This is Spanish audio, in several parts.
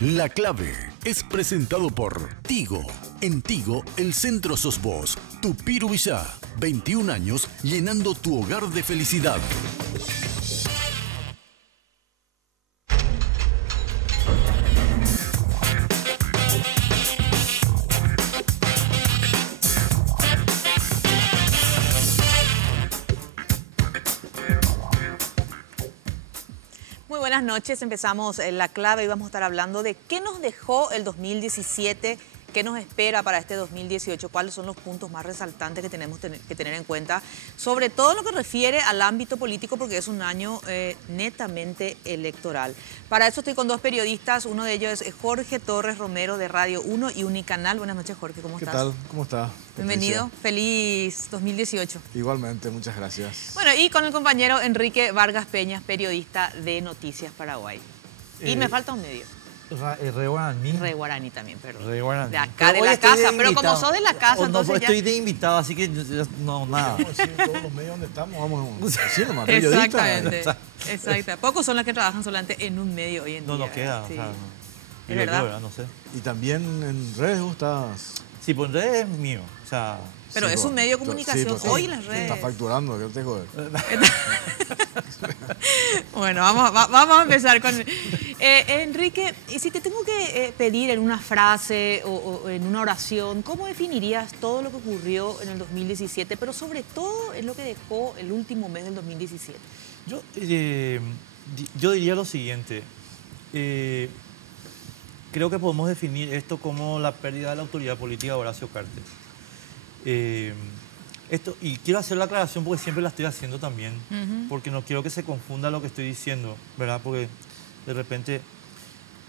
La Clave es presentado por Tigo. En Tigo, el centro sos vos. Tupiru Villá, 21 años llenando tu hogar de felicidad. Buenas noches, empezamos La Clave y vamos a estar hablando de qué nos dejó el 2017, qué nos espera para este 2018, cuáles son los puntos más resaltantes que tenemos que tener en cuenta, sobre todo en lo que refiere al ámbito político, porque es un año netamente electoral. Para eso estoy con dos periodistas, uno de ellos es Jorge Torres Romero de Radio 1 y Unicanal. Buenas noches, Jorge, ¿cómo estás? ¿Qué tal? ¿Cómo está? Bienvenido, feliz 2018. Igualmente, muchas gracias. Bueno, y con el compañero Enrique Vargas Peñas, periodista de Noticias Paraguay. Y me falta un medio. Re guaraní. Re guaraní también, perdón. Re guaraní. De acá, de la casa. Pero como sos de la casa, entonces no, ya... estoy de invitado, así que no, nada. Vamos a decir todos los medios donde estamos, vamos a decir nomás, periodistas. Exactamente. Exacto. Pocos son los que trabajan solamente en un medio hoy en día. No queda, sí. o sea, ¿Es verdad? No sé. Y también en redes vos estás... Sí, pues en redes es mío, o sea... Pero sí, es un medio de comunicación, sí, hoy en las redes. Estás facturando, ¿qué te joder? Bueno, vamos a empezar con... Enrique, y si te tengo que pedir en una frase o en una oración, ¿cómo definirías todo lo que ocurrió en el 2017, pero sobre todo en lo que dejó el último mes del 2017? Yo diría lo siguiente. Creo que podemos definir esto como la pérdida de la autoridad política de Horacio Cartes. Y quiero hacer la aclaración porque siempre la estoy haciendo también, porque no quiero que se confunda lo que estoy diciendo, ¿verdad? Porque de repente,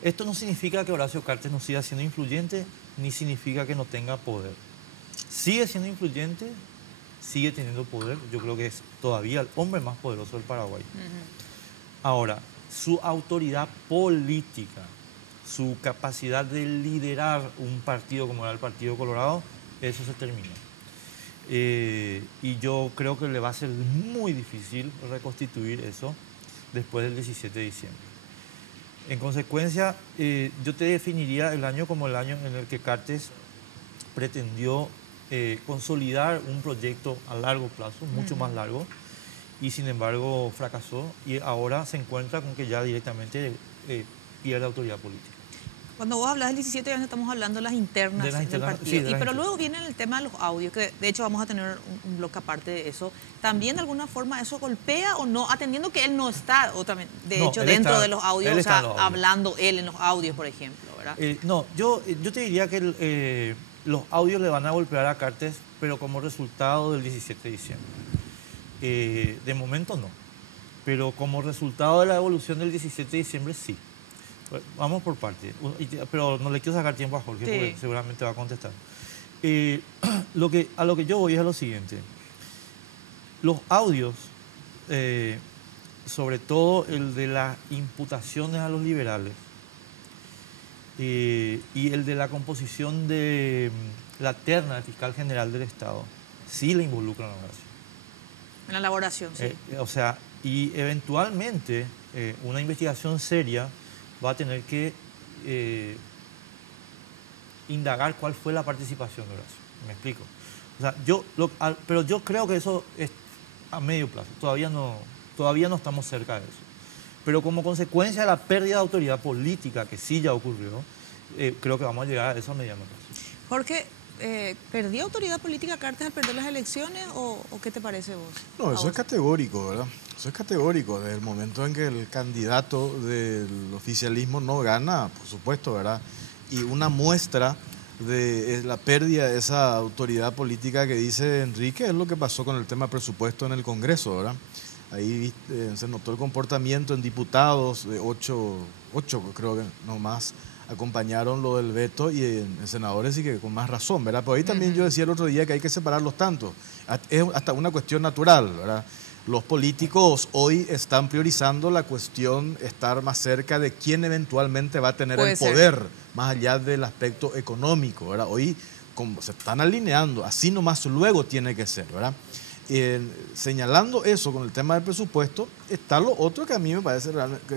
esto no significa que Horacio Cartes no siga siendo influyente, ni significa que no tenga poder. Sigue siendo influyente, sigue teniendo poder, yo creo que es todavía el hombre más poderoso del Paraguay. Ahora, su autoridad política, su capacidad de liderar un partido como era el Partido Colorado, eso se terminó. Y yo creo que le va a ser muy difícil reconstituir eso después del 17 de diciembre. En consecuencia, yo te definiría el año como el año en el que Cartes pretendió consolidar un proyecto a largo plazo, mucho más largo, y sin embargo fracasó y ahora se encuentra con que ya directamente pierde autoridad política. Cuando vos hablas del 17 ya estamos hablando de las internas del partido. Sí, pero luego viene el tema de los audios, que de hecho vamos a tener un bloque aparte de eso. ¿También de alguna forma eso golpea o no? Atendiendo que él no está, dentro de los audios, o sea, hablando él en los audios, por ejemplo, ¿verdad? No, yo te diría que los audios le van a golpear a Cartes, pero como resultado del 17 de diciembre. De momento no, pero como resultado de la evolución del 17 de diciembre sí. Vamos por parte, pero no le quiero sacar tiempo a Jorge porque seguramente va a contestar. A lo que yo voy es a lo siguiente. Los audios, sobre todo el de las imputaciones a los liberales y el de la composición de la terna del fiscal general del Estado, sí le involucran a Horacio. En la elaboración, sí. O sea, y eventualmente una investigación seria va a tener que indagar cuál fue la participación de Horacio. ¿Me explico? O sea, pero yo creo que eso es a medio plazo. Todavía no estamos cerca de eso. Pero como consecuencia de la pérdida de autoridad política, que sí ya ocurrió, creo que vamos a llegar a eso a mediano plazo. Jorge, ¿perdió autoridad política Cartes al perder las elecciones o qué te parece vos? No, eso es categórico, ¿verdad? Eso es categórico. Desde el momento en que el candidato del oficialismo no gana, por supuesto, ¿verdad? Y una muestra de la pérdida de esa autoridad política que dice Enrique es lo que pasó con el tema presupuesto en el Congreso, ¿verdad? Ahí se notó el comportamiento en diputados, de ocho creo que no más, acompañaron lo del veto y en senadores y que con más razón, ¿verdad? Pero ahí también yo decía el otro día que hay que separarlos tanto. Es hasta una cuestión natural, ¿verdad? Los políticos hoy están priorizando la cuestión estar más cerca de quién eventualmente va a tener el poder, más allá del aspecto económico, ¿verdad? Hoy como se están alineando, así nomás luego tiene que ser, ¿verdad? Señalando eso con el tema del presupuesto, está lo otro que a mí me parece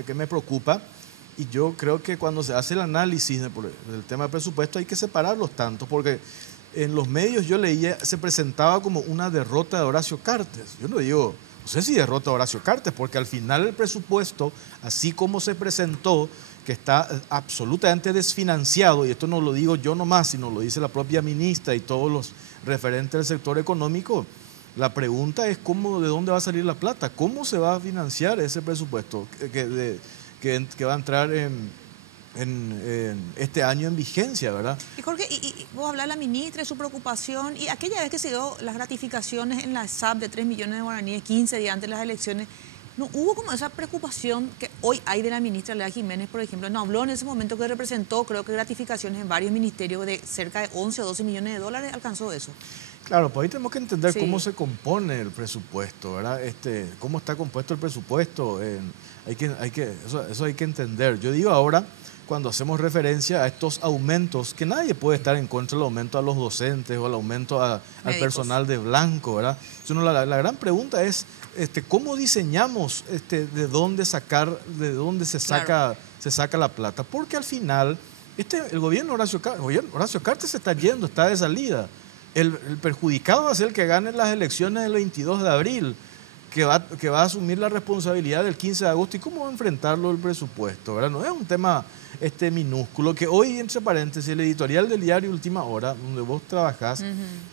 que me preocupa, Y yo creo que cuando se hace el análisis del tema del presupuesto hay que separar los tantos, porque en los medios yo leía, se presentaba como una derrota de Horacio Cartes. Yo no digo, no sé si derrota de Horacio Cartes, porque al final el presupuesto, así como se presentó, que está absolutamente desfinanciado, y esto no lo digo yo nomás, sino lo dice la propia ministra y todos los referentes del sector económico, la pregunta es de dónde va a salir la plata, cómo se va a financiar ese presupuesto que va a entrar en este año en vigencia, ¿verdad? Y Jorge, y vos hablás de la ministra y su preocupación, y aquella vez que se dio las gratificaciones en la SAP de 3 millones de guaraníes, 15 días antes de las elecciones, ¿no hubo como esa preocupación que hoy hay de la ministra Lea Jiménez, por ejemplo? No habló en ese momento que representó, creo que gratificaciones en varios ministerios de cerca de 11 o 12 millones de dólares, ¿alcanzó eso? Claro, pues ahí tenemos que entender Sí. cómo se compone el presupuesto, ¿verdad? Cómo está compuesto el presupuesto. Eso hay que entender. Yo digo ahora, cuando hacemos referencia a estos aumentos, que nadie puede estar en contra del aumento a los docentes o al aumento al personal de blanco, ¿verdad? Sino la gran pregunta es cómo diseñamos de dónde se saca la plata. Porque al final, el gobierno Horacio Cartes se está yendo, está de salida. El perjudicado va a ser el que gane las elecciones del 22 de abril, que va a asumir la responsabilidad del 15 de agosto. ¿Y cómo va a enfrentarlo el presupuesto? ¿Verdad? No es un tema minúsculo, que hoy, entre paréntesis, el editorial del diario Última Hora, donde vos trabajás,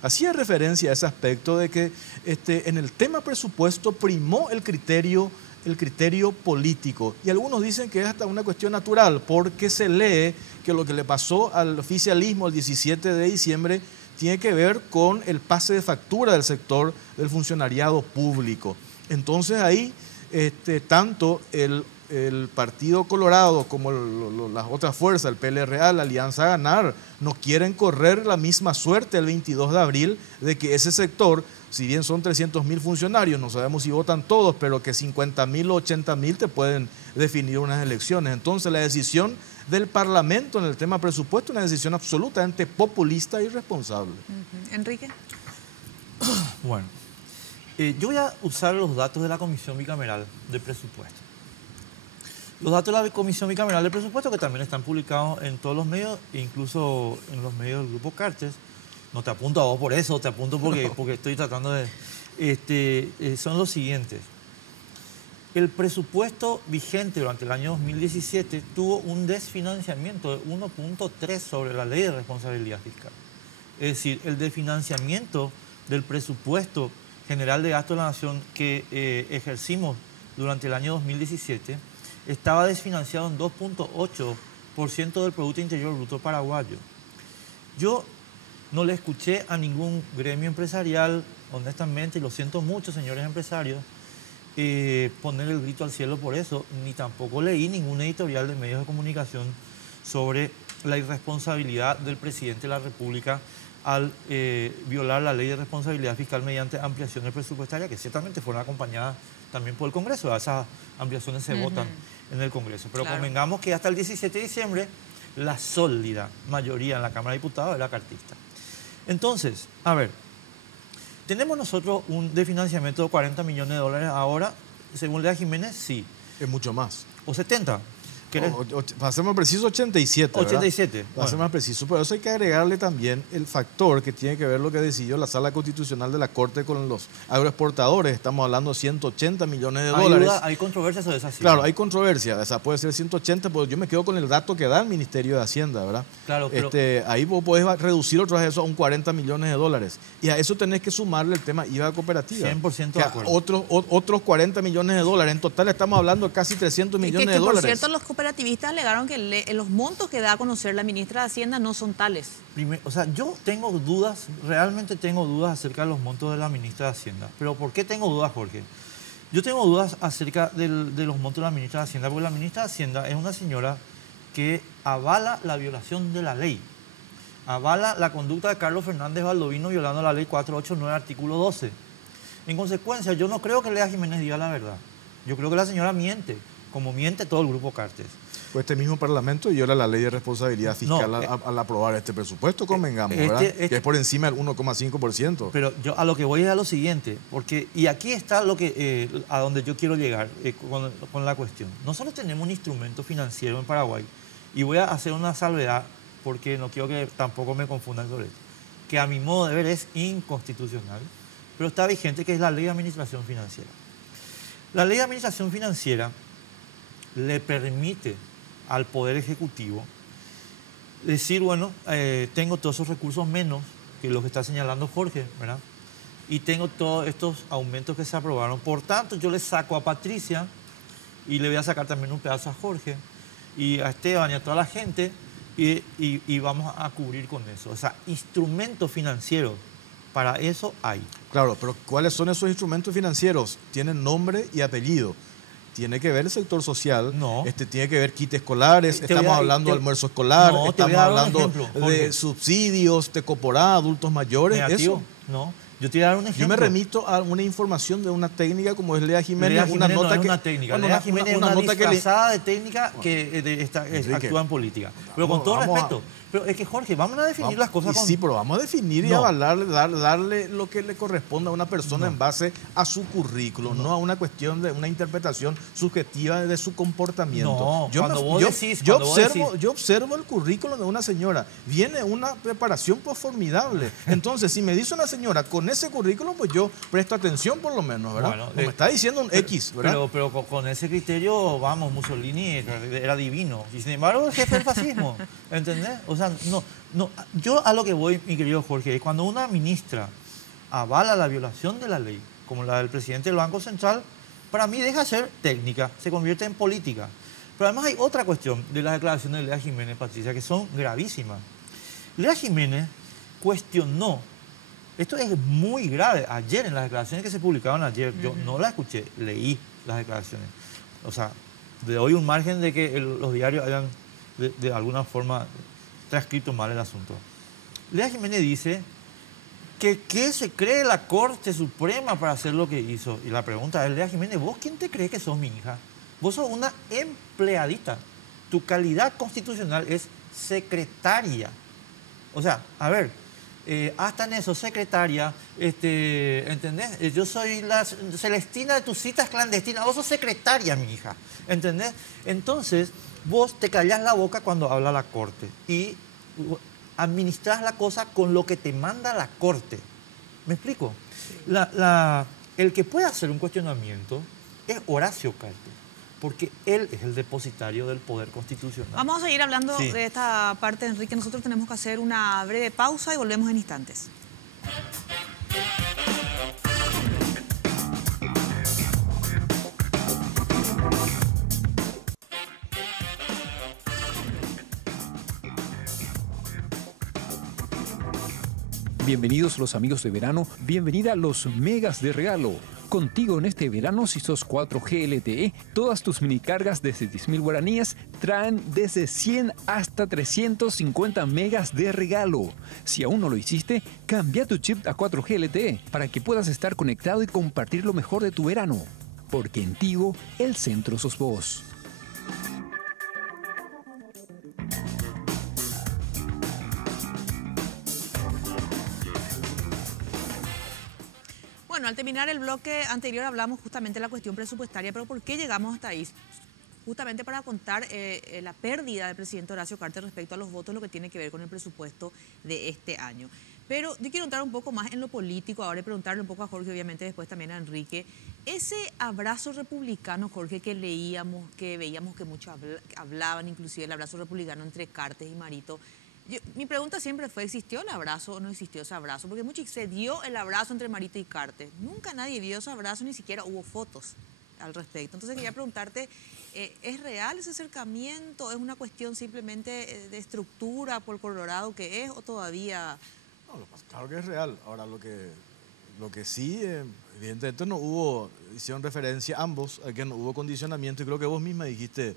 hacía referencia a ese aspecto de que en el tema presupuesto primó el criterio político. Y algunos dicen que es hasta una cuestión natural, porque se lee que lo que le pasó al oficialismo el 17 de diciembre tiene que ver con el pase de factura del sector del funcionariado público. Entonces ahí tanto el Partido Colorado como las otras fuerzas, el PLRA, la Alianza Ganar, no quieren correr la misma suerte el 22 de abril de que ese sector, si bien son 300.000 funcionarios, no sabemos si votan todos, pero que 50.000 o 80.000 te pueden definir unas elecciones. Entonces la decisión del Parlamento en el tema presupuesto es una decisión absolutamente populista e irresponsable. Enrique. Bueno, yo voy a usar los datos de la Comisión Bicameral de Presupuesto. Los datos de la Comisión Bicameral de Presupuesto, que también están publicados en todos los medios, incluso en los medios del Grupo Cartes. No te apunto a vos por eso, te apunto porque estoy tratando de... son los siguientes. El presupuesto vigente durante el año 2017 tuvo un desfinanciamiento de 1.3 sobre la Ley de Responsabilidad Fiscal. Es decir, el desfinanciamiento del presupuesto general de gasto de la Nación que ejercimos durante el año 2017 estaba desfinanciado en 2.8% del Producto Interior Bruto paraguayo. Yo no le escuché a ningún gremio empresarial, honestamente, y lo siento mucho, señores empresarios, poner el grito al cielo por eso, ni tampoco leí ningún editorial de medios de comunicación sobre la irresponsabilidad del presidente de la República al violar la Ley de Responsabilidad Fiscal mediante ampliaciones presupuestarias, que ciertamente fueron acompañadas también por el Congreso. Esas ampliaciones se votan en el Congreso. Pero convengamos que hasta el 17 de diciembre la sólida mayoría en la Cámara de Diputados era cartista. Entonces, a ver, tenemos nosotros un desfinanciamiento de 40 millones de dólares ahora, según Lea Jiménez, sí. Es mucho más. ¿O 70? Para ser más preciso, 87. 87. Para ser más preciso, pero eso hay que agregarle también el factor que tiene que ver lo que decidió la Sala Constitucional de la Corte con los agroexportadores. Estamos hablando de 180 millones de dólares. ¿Hay controversia sobre esa cifra? Claro, hay controversia. O sea, puede ser 180, pero yo me quedo con el dato que da el Ministerio de Hacienda, ¿verdad? Claro, pero... ahí vos podés reducir otra vez eso a un 40 millones de dólares. Y a eso tenés que sumarle el tema IVA cooperativa. 100% de acuerdo. Otros 40 millones de dólares. En total estamos hablando de casi 300 millones de dólares. Por cierto, los cooperativistas alegaron que los montos que da a conocer la ministra de Hacienda no son tales. O sea, yo tengo dudas, realmente tengo dudas acerca de los montos de la ministra de Hacienda. ¿Pero por qué tengo dudas, Jorge? Yo tengo dudas acerca de los montos de la ministra de Hacienda, porque la ministra de Hacienda es una señora que avala la violación de la ley. Avala la conducta de Carlos Fernández Baldovino violando la ley 489, artículo 12. En consecuencia, yo no creo que Lea Jiménez diga la verdad. Yo creo que la señora miente, como miente todo el Grupo Cartes. Pues este mismo Parlamento viola la ley de responsabilidad fiscal al aprobar este presupuesto, convengamos, ¿verdad? Que es por encima del 1,5%. Pero yo a lo que voy es a lo siguiente, y aquí está a donde yo quiero llegar con la cuestión. Nosotros tenemos un instrumento financiero en Paraguay, y voy a hacer una salvedad, porque no quiero que tampoco me confundan sobre esto, que a mi modo de ver es inconstitucional, pero está vigente, que es la Ley de Administración Financiera. La Ley de Administración Financiera le permite al Poder Ejecutivo decir, bueno, tengo todos esos recursos menos que los que está señalando Jorge, ¿verdad? Y tengo todos estos aumentos que se aprobaron. Por tanto, yo le saco a Patricia y le voy a sacar también un pedazo a Jorge y a Esteban y a toda la gente y vamos a cubrir con eso. O sea, instrumentos financieros, para eso hay. Claro, pero ¿cuáles son esos instrumentos financieros? Tienen nombre y apellido. Tiene que ver el sector social, no. Tiene que ver kits escolares, estamos hablando de almuerzo escolar, estamos hablando de subsidios, de coporá, adultos mayores. Negativo. Eso. No, yo te voy a dar un ejemplo. Yo me remito a una información de una técnica como es Lea Jiménez. Lea Jiménez no es una técnica. Lea Jiménez es una disfrazada de técnica que actúa en política. Pero con todo respeto. Pero es que, Jorge, vamos a definir las cosas Sí, pero vamos a definir y darle lo que le corresponde a una persona en base a su currículo, no a una cuestión de una interpretación subjetiva de su comportamiento. Yo observo el currículo de una señora. Viene una preparación pues formidable. Entonces, si me dice una señora con ese currículo, pues yo presto atención por lo menos, ¿verdad? Bueno, me está diciendo un X, ¿verdad? Pero con ese criterio, vamos, Mussolini era divino. Y sin embargo, el jefe del fascismo, ¿entendés? O sea, no, yo a lo que voy, mi querido Jorge, es cuando una ministra avala la violación de la ley, como la del presidente del Banco Central, para mí deja de ser técnica, se convierte en política. Pero además hay otra cuestión de las declaraciones de Lea Jiménez, Patricia, que son gravísimas. Lea Jiménez cuestionó, esto es muy grave, ayer en las declaraciones que se publicaron ayer, yo no las escuché, leí las declaraciones. O sea, le doy un margen de que los diarios hayan de alguna forma transcrito mal el asunto. Lea Jiménez dice que ¿qué se cree la Corte Suprema para hacer lo que hizo? Y la pregunta es, Lea Jiménez, ¿vos quién te crees que sos, mi hija? Vos sos una empleadita. Tu calidad constitucional es secretaria. O sea, a ver, hasta en eso, secretaria, ¿entendés? Yo soy la Celestina de tus citas clandestinas. Vos sos secretaria, mi hija, ¿entendés? Entonces, vos te callás la boca cuando habla la Corte y administrás la cosa con lo que te manda la Corte. ¿Me explico? El que puede hacer un cuestionamiento es Horacio Cartes, porque él es el depositario del poder constitucional. Vamos a seguir hablando de esta parte, Enrique. Nosotros tenemos que hacer una breve pausa y volvemos en instantes. Bienvenidos los amigos de verano, bienvenida a los megas de regalo. Contigo en este verano, si sos 4G LTE, todas tus mini cargas desde 10.000 guaraníes traen desde 100 hasta 350 megas de regalo. Si aún no lo hiciste, cambia tu chip a 4G LTE para que puedas estar conectado y compartir lo mejor de tu verano. Porque en Tigo, el centro sos vos. Bueno, al terminar el bloque anterior hablamos justamente de la cuestión presupuestaria, pero ¿por qué llegamos hasta ahí? Justamente para contar la pérdida del presidente Horacio Cartes respecto a los votos, lo que tiene que ver con el presupuesto de este año. Pero yo quiero entrar un poco más en lo político ahora y preguntarle un poco a Jorge, obviamente después también a Enrique. Ese abrazo republicano, Jorge, que leíamos, que veíamos que muchos hablaban, inclusive el abrazo republicano entre Cartes y Marito. Mi pregunta siempre fue, ¿existió el abrazo o no existió ese abrazo? Porque se dio el abrazo entre Marito y Cartes. Nunca nadie vio ese abrazo, ni siquiera hubo fotos al respecto. Entonces quería preguntarte, ¿es real ese acercamiento? ¿Es una cuestión simplemente de estructura por Colorado que es o todavía...? No, claro que es real. Ahora, lo que sí, evidentemente no hubo, hicieron referencia ambos a que no hubo condicionamiento, y creo que vos misma dijiste,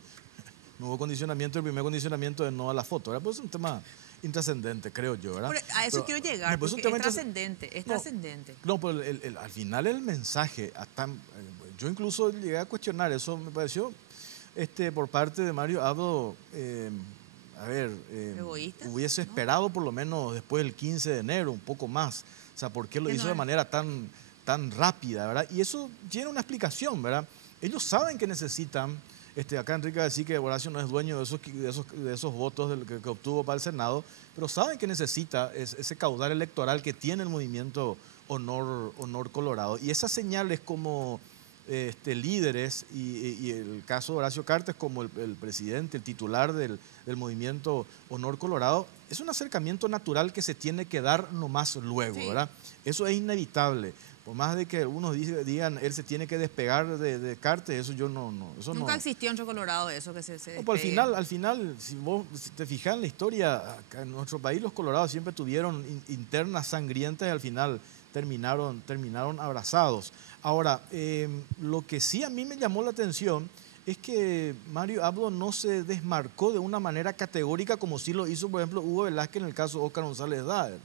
no hubo condicionamiento, el primer condicionamiento es no a la foto. Ahora, pues es un tema intrascendente, creo yo, ¿verdad? Pero a eso quiero llegar, porque es trascendente, es trascendente. No, pero al final el mensaje, yo incluso llegué a cuestionar eso, me pareció por parte de Mario Abdo, ¿Egoísta? hubiese ¿No? esperado por lo menos después del 15 de enero, un poco más. O sea, ¿por qué lo Que hizo no de es. manera tan rápida, verdad? Y eso tiene una explicación, ¿verdad? Ellos saben que necesitan, acá Enrique va a decir que Horacio no es dueño de esos votos que obtuvo para el Senado, pero saben que necesita ese caudal electoral que tiene el movimiento Honor Colorado. Y esas señales como líderes, y el caso de Horacio Cartes como el presidente, el titular del movimiento Honor Colorado, es un acercamiento natural que se tiene que dar nomás luego, Sí. ¿verdad? Eso es inevitable. Por más de que algunos digan, él se tiene que despegar de Cartes, eso yo no. Eso Nunca no. existió en Colorado eso que se No, pues despegue. al final, si vos te fijas en la historia, acá en nuestro país los colorados siempre tuvieron internas sangrientas y al final terminaron abrazados. Ahora, lo que sí a mí me llamó la atención es que Mario Abdo no se desmarcó de una manera categórica como sí lo hizo, por ejemplo, Hugo Velázquez en el caso de Óscar González Daer.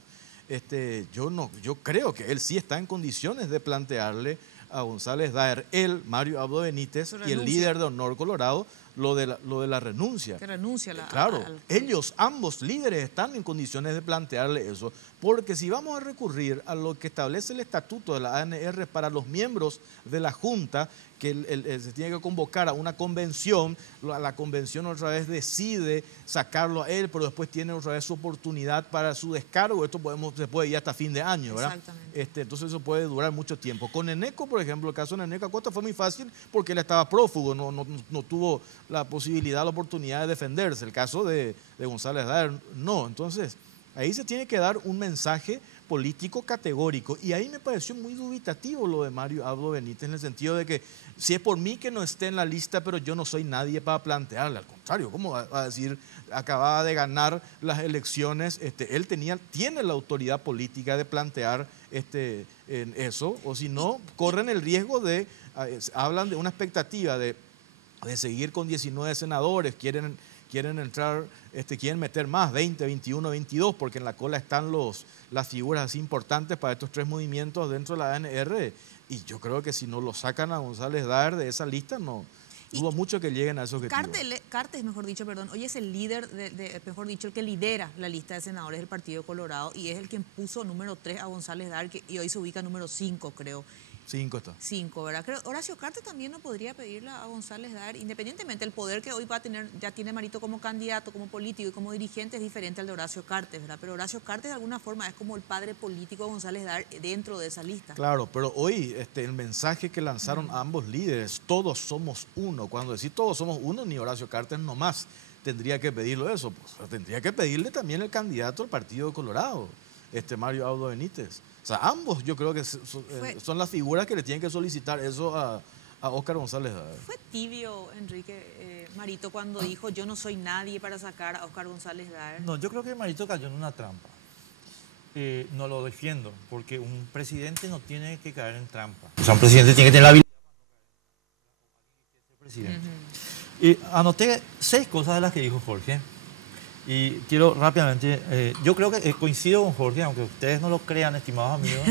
Yo creo que él sí está en condiciones de plantearle a González Daer, Mario Abdo Benítez y el líder de Honor Colorado, lo de la renuncia. Que renuncia Claro, ellos, ambos líderes, están en condiciones de plantearle eso, porque si vamos a recurrir a lo que establece el estatuto de la ANR para los miembros de la Junta, que se tiene que convocar a una convención, la convención otra vez decide sacarlo a él, pero después tiene otra vez su oportunidad para su descargo, esto se puede ir hasta fin de año, ¿verdad? Exactamente. Entonces eso puede durar mucho tiempo. Con Eneco, por ejemplo, el caso de Eneco Acosta fue muy fácil porque él estaba prófugo, no tuvo la posibilidad, la oportunidad de defenderse. El caso de González Daer, no. Entonces, ahí se tiene que dar un mensaje político categórico. Y ahí me pareció muy dubitativo lo de Mario Abdo Benítez, en el sentido de que si es por mí que no esté en la lista, pero yo no soy nadie para plantearle. Al contrario, ¿cómo va a decir? Acababa de ganar las elecciones, él tiene la autoridad política de plantear en eso, o si no, corren el riesgo hablan de una expectativa de seguir con 19 senadores, quieren entrar, quieren meter más, 20, 21, 22, porque en la cola están las figuras así importantes para estos tres movimientos dentro de la ANR, y yo creo que si no lo sacan a González Daer de esa lista, no dudo mucho que lleguen a esos objetivos. Cartes, mejor dicho, hoy es el líder, mejor dicho, el que lidera la lista de senadores del Partido Colorado y es el que puso número 3 a González Daer, y hoy se ubica número 5, creo. 5 está. 5, ¿verdad? Creo, Horacio Cartes también no podría pedirle a González Daer, independientemente del poder que hoy va a tener, ya tiene Marito como candidato, como político y como dirigente, es diferente al de Horacio Cartes, ¿verdad? Pero Horacio Cartes de alguna forma es como el padre político de González Daer dentro de esa lista. Claro, pero hoy el mensaje que lanzaron ambos líderes, todos somos uno. Cuando decís todos somos uno, ni Horacio Cartes nomás tendría que pedirlo eso, pues tendría que pedirle también el candidato del Partido Colorado, Mario Abdo Benítez. O sea, ambos yo creo que son las figuras que le tienen que solicitar eso a Óscar González Daer. Fue tibio, Enrique, Marito, cuando dijo yo no soy nadie para sacar a Óscar González Daer. No, yo creo que Marito cayó en una trampa. No lo defiendo, porque un presidente no tiene que caer en trampa. O sea, un presidente tiene que tener la habilidad para no caer en trampa. Presidente. Anoté 6 cosas de las que dijo Jorge. Y quiero rápidamente, yo creo que coincido con Jorge, aunque ustedes no lo crean, estimados amigos.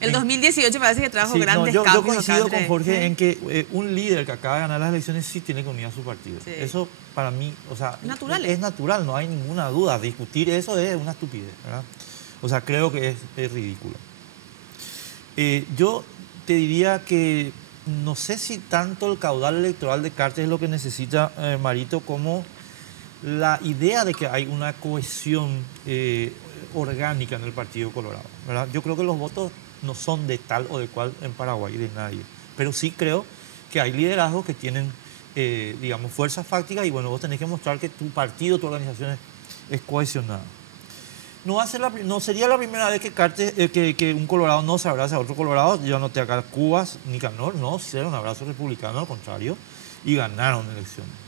El 202018 parece que trajo grandes yo cambios. coincido con Jorge en que un líder que acaba de ganar las elecciones sí tiene que unir a su partido. Sí. Eso para mí, o sea, es natural, no hay ninguna duda. Discutir eso es una estupidez, ¿verdad? O sea, creo que es ridículo. Yo te diría que no sé si tanto el caudal electoral de Cartes es lo que necesita Marito como la idea de que hay una cohesión orgánica en el Partido Colorado, ¿verdad? Yo creo que los votos no son de tal o de cual en Paraguay, de nadie. Pero sí creo que hay liderazgos que tienen, digamos, fuerza fáctica y bueno, vos tenés que mostrar que tu partido, tu organización es cohesionada. No sería la primera vez que un colorado no se abraza a otro colorado. Yo anoté acá Cubas, Nicanor, no hicieron un abrazo republicano, al contrario, y ganaron elecciones.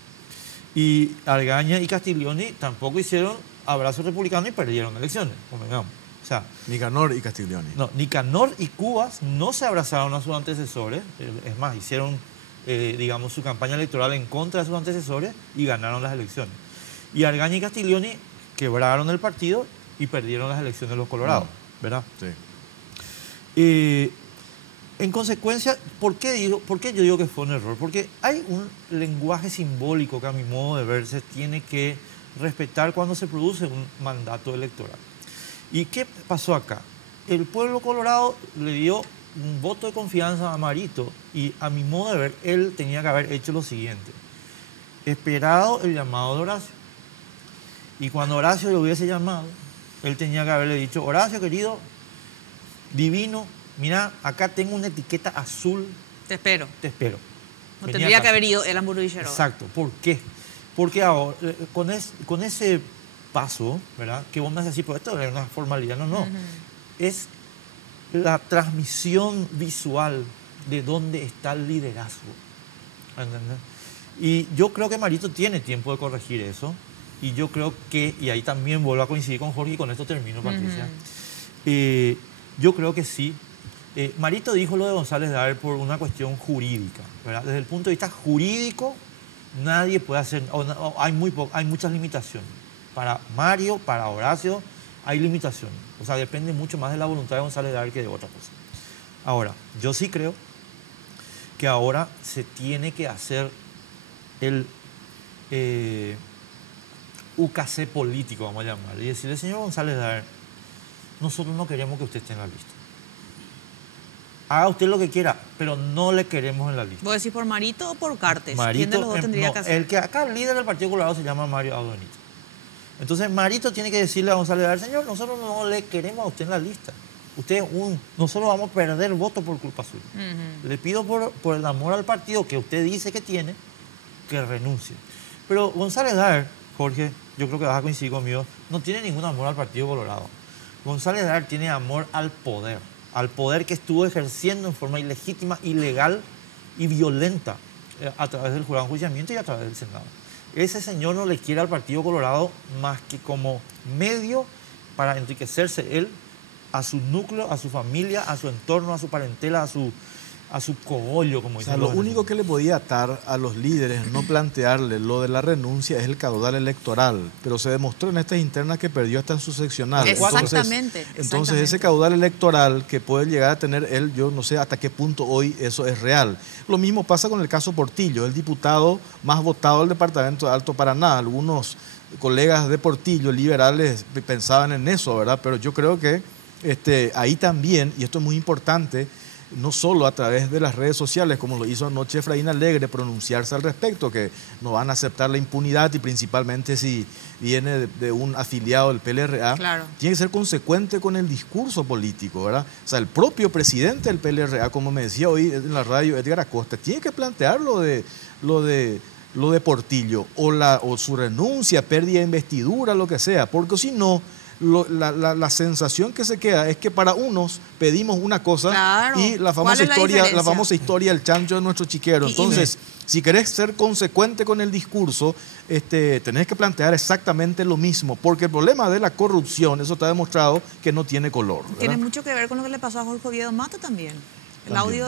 Y Argaña y Castiglioni tampoco hicieron abrazo republicano y perdieron elecciones, convengamos. O sea, Nicanor y Castiglioni. No, Nicanor y Cubas no se abrazaron a sus antecesores, es más, hicieron, digamos, su campaña electoral en contra de sus antecesores y ganaron las elecciones. Y Argaña y Castiglioni quebraron el partido y perdieron las elecciones de los colorados, ¿verdad? Sí. En consecuencia, ¿por qué yo digo que fue un error? Porque hay un lenguaje simbólico que a mi modo de ver se tiene que respetar cuando se produce un mandato electoral. ¿Y qué pasó acá? El pueblo colorado le dio un voto de confianza a Marito y a mi modo de ver, él tenía que haber hecho lo siguiente. Esperado el llamado de Horacio. Y cuando Horacio lo hubiese llamado, él tenía que haberle dicho, Horacio, querido, divino, mira, acá tengo una etiqueta azul. Te espero. Te espero. No Venía tendría acá. que haber ido el hamburguesero. Exacto. ¿Por qué? Porque ahora, con ese paso, ¿verdad? Que vos me haces así, pues esto es una formalidad. No. Es la transmisión visual de dónde está el liderazgo. ¿Entendés? Y yo creo que Marito tiene tiempo de corregir eso. Y yo creo que, y ahí también vuelvo a coincidir con Jorge, y con esto termino, Patricia. Yo creo que sí. Marito dijo lo de González Daer por una cuestión jurídica, ¿verdad? Desde el punto de vista jurídico, nadie puede hacer, hay muchas limitaciones. Para Mario, para Horacio, hay limitaciones. O sea, depende mucho más de la voluntad de González Daer que de otra cosa. Ahora, yo sí creo que ahora se tiene que hacer el UKC político, vamos a llamar, y decirle, señor González Daer, nosotros no queremos que usted esté en la lista. Haga usted lo que quiera, pero no le queremos en la lista. ¿Vos decís por Marito o por Cartes? Marito, ¿Quién de los dos tendría que hacer? El que acá el líder del Partido Colorado se llama Mario Aduanito. Entonces Marito tiene que decirle a González Daer, señor, nosotros no le queremos a usted en la lista. Nosotros vamos a perder votos por culpa suya. Le pido por el amor al partido que usted dice que tiene, que renuncie. Pero González Daer, Jorge, yo creo que vas a coincidir conmigo, no tiene ningún amor al Partido Colorado. González Daer tiene amor al poder que estuvo ejerciendo en forma ilegítima, ilegal y violenta a través del jurado de enjuiciamiento y a través del Senado. Ese señor no le quiere al Partido Colorado más que como medio para enriquecerse él, a su núcleo, a su familia, a su entorno, a su parentela, a su cogollo, como dicen. O sea, lo único que le podía atar a los líderes, no plantearle lo de la renuncia, es el caudal electoral. Pero se demostró en estas internas que perdió hasta en su seccional. Exactamente. Entonces ese caudal electoral que puede llegar a tener él, yo no sé hasta qué punto hoy eso es real. Lo mismo pasa con el caso Portillo, el diputado más votado del departamento de Alto Paraná. Algunos colegas de Portillo, liberales, pensaban en eso, ¿verdad? Pero yo creo que ahí también, y esto es muy importante, no solo a través de las redes sociales, como lo hizo anoche Efraín Alegre, pronunciarse al respecto, que no van a aceptar la impunidad y principalmente si viene de un afiliado del PLRA, claro, tiene que ser consecuente con el discurso político, ¿verdad? O sea, el propio presidente del PLRA, como me decía hoy en la radio Edgar Acosta, tiene que plantear lo de Portillo, o su renuncia, pérdida de investidura, lo que sea, porque si no, la sensación que se queda es que para unos pedimos una cosa, claro, y la famosa historia del chancho de nuestro chiquero. Entonces, si querés ser consecuente con el discurso, tenés que plantear exactamente lo mismo, porque el problema de la corrupción, eso está demostrado que no tiene color, ¿verdad? Tiene mucho que ver con lo que le pasó a Jorge Oviedo Mata también. El audio,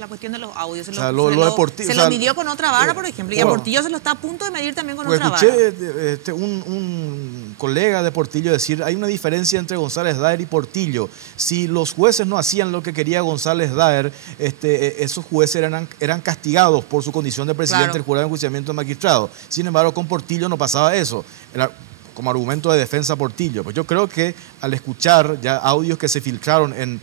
la cuestión de los audios, se lo midió con otra vara, por ejemplo, y a Portillo se lo está a punto de medir también con otra vara. Escuché un colega de Portillo decir, hay una diferencia entre González Daer y Portillo. Si los jueces no hacían lo que quería González Daer, esos jueces eran castigados por su condición de presidente del jurado de enjuiciamiento de magistrados. Sin embargo, con Portillo no pasaba eso. Era como argumento de defensa Portillo. Pues yo creo que al escuchar ya audios que se filtraron en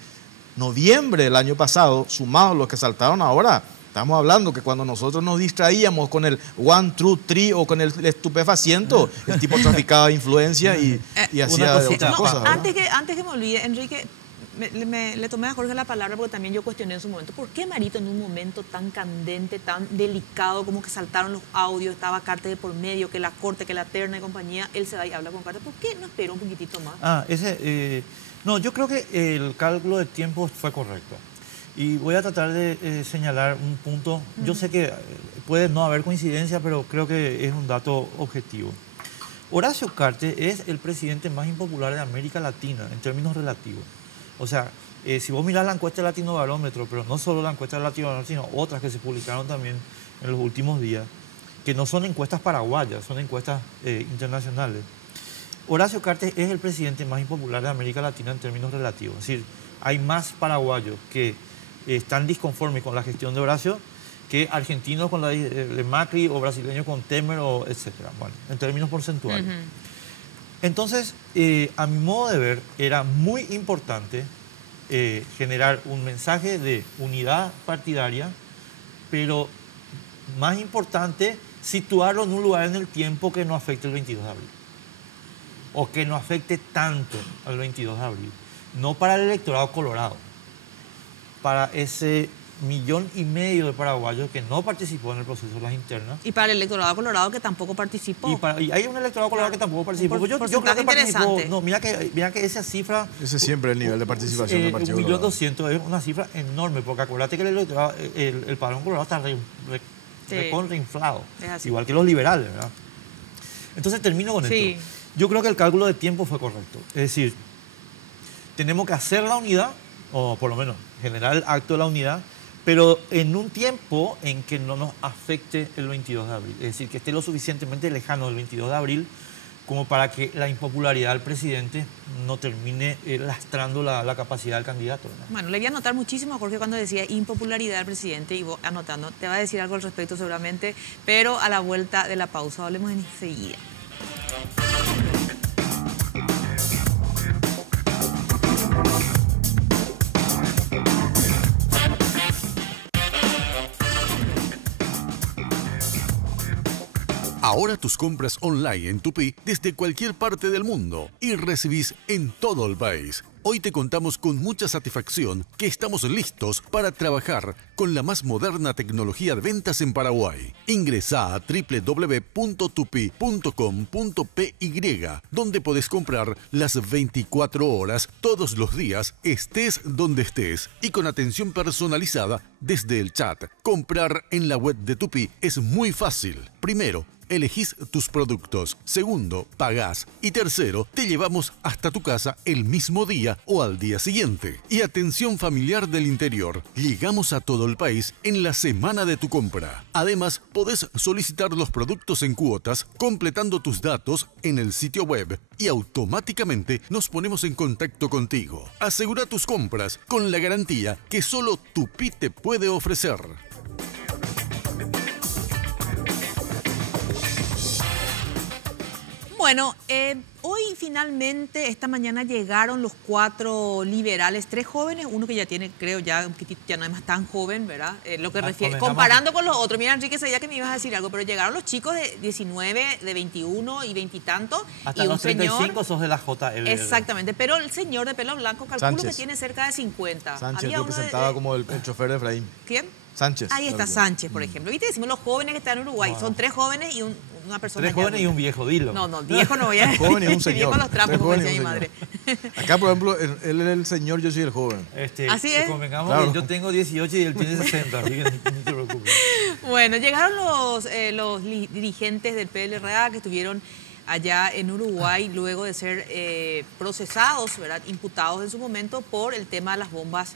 noviembre del año pasado, sumados a los que saltaron ahora, estamos hablando que cuando nosotros nos distraíamos con el 1, 2, 3 o con el estupefaciente, el tipo traficaba influencia y hacía otras cosas. Antes que me olvide, Enrique, le tomé a Jorge la palabra porque también yo cuestioné en su momento, ¿por qué Marito en un momento tan candente, tan delicado, como que saltaron los audios, estaba Cartes de por medio, que la corte, que la terna y compañía, él se va y habla con Cartes? ¿Por qué no esperó un poquitito más? No, yo creo que el cálculo de tiempo fue correcto. Y voy a tratar de señalar un punto. Yo sé que puede no haber coincidencia, pero creo que es un dato objetivo. Horacio Cartes es el presidente más impopular de América Latina en términos relativos. O sea, si vos mirás la encuesta del Latino Barómetro, pero no solo la encuesta del Latino Barómetro, sino otras que se publicaron también en los últimos días, que no son encuestas paraguayas, son encuestas internacionales. Horacio Cartes es el presidente más impopular de América Latina en términos relativos. Es decir, hay más paraguayos que están disconformes con la gestión de Horacio que argentinos con la de Macri o brasileños con Temer, o etcétera. Bueno, en términos porcentuales. Entonces, a mi modo de ver, era muy importante generar un mensaje de unidad partidaria, pero más importante, situarlo en un lugar en el tiempo que no afecte el 22 de abril. O que no afecte tanto al 22 de abril. No para el electorado colorado, para ese 1,5 millones de paraguayos que no participó en el proceso de las internas. Y para el electorado colorado que tampoco participó. Y hay un electorado colorado que tampoco participó. Yo creo que participó. No, mira que esa cifra. Ese es siempre el nivel de participación del Partido 1.200.000 es una cifra enorme, porque acuérdate que el padrón colorado está recontrainflado, igual que los liberales, ¿verdad? Entonces termino con esto. Yo creo que el cálculo de tiempo fue correcto. Es decir, tenemos que hacer la unidad, o por lo menos generar el acto de la unidad, pero en un tiempo en que no nos afecte el 22 de abril. Es decir, que esté lo suficientemente lejano del 22 de abril como para que la impopularidad del presidente no termine lastrando la capacidad del candidato, ¿verdad? Bueno, le voy a anotar muchísimo a Jorge cuando decía impopularidad del presidente, y vos anotando, te va a decir algo al respecto seguramente, pero a la vuelta de la pausa, hablemos enseguida. Ahora tus compras online en Tupi desde cualquier parte del mundo y recibís en todo el país. Hoy te contamos con mucha satisfacción que estamos listos para trabajar con la más moderna tecnología de ventas en Paraguay. Ingresá a www.tupi.com.py, donde podés comprar las 24 horas, todos los días, estés donde estés y con atención personalizada desde el chat. Comprar en la web de Tupi es muy fácil. Primero, elegís tus productos. Segundo, pagás. Y tercero, te llevamos hasta tu casa el mismo día o al día siguiente. Y atención familiar del interior. Llegamos a todo el país en la semana de tu compra. Además, podés solicitar los productos en cuotas completando tus datos en el sitio web y automáticamente nos ponemos en contacto contigo. Asegura tus compras con la garantía que solo Tupi te puede ofrecer. Bueno, hoy finalmente, esta mañana llegaron los 4 liberales, 3 jóvenes, uno que ya tiene, creo, ya no es más tan joven, ¿verdad? Lo que refiere, comparando con los otros. Mira, Enrique, sabía que me ibas a decir algo, pero llegaron los chicos de 19, de 21 y 20 y tanto. Hasta y los 35 sos de la JL. Exactamente, pero el señor de pelo blanco, calculo que tiene cerca de 50. Sánchez lo presentaba como el chofer de Efraín. ¿Quién? Sánchez. Ahí está Sánchez, por ejemplo. Viste, decimos los jóvenes que están en Uruguay. Son 3 jóvenes y una persona. 3 jóvenes y un viejo, dilo. No, viejo no voy a decir. Joven y un señor. Viejo los trapos, como decía mi madre. Acá, por ejemplo, él es el señor, yo soy el joven. Así es. Convengamos, claro. Yo tengo 18 y él tiene 60, así que no te preocupes. Bueno, llegaron los dirigentes del PLRA que estuvieron allá en Uruguay luego de ser procesados, ¿verdad? Imputados en su momento por el tema de las bombas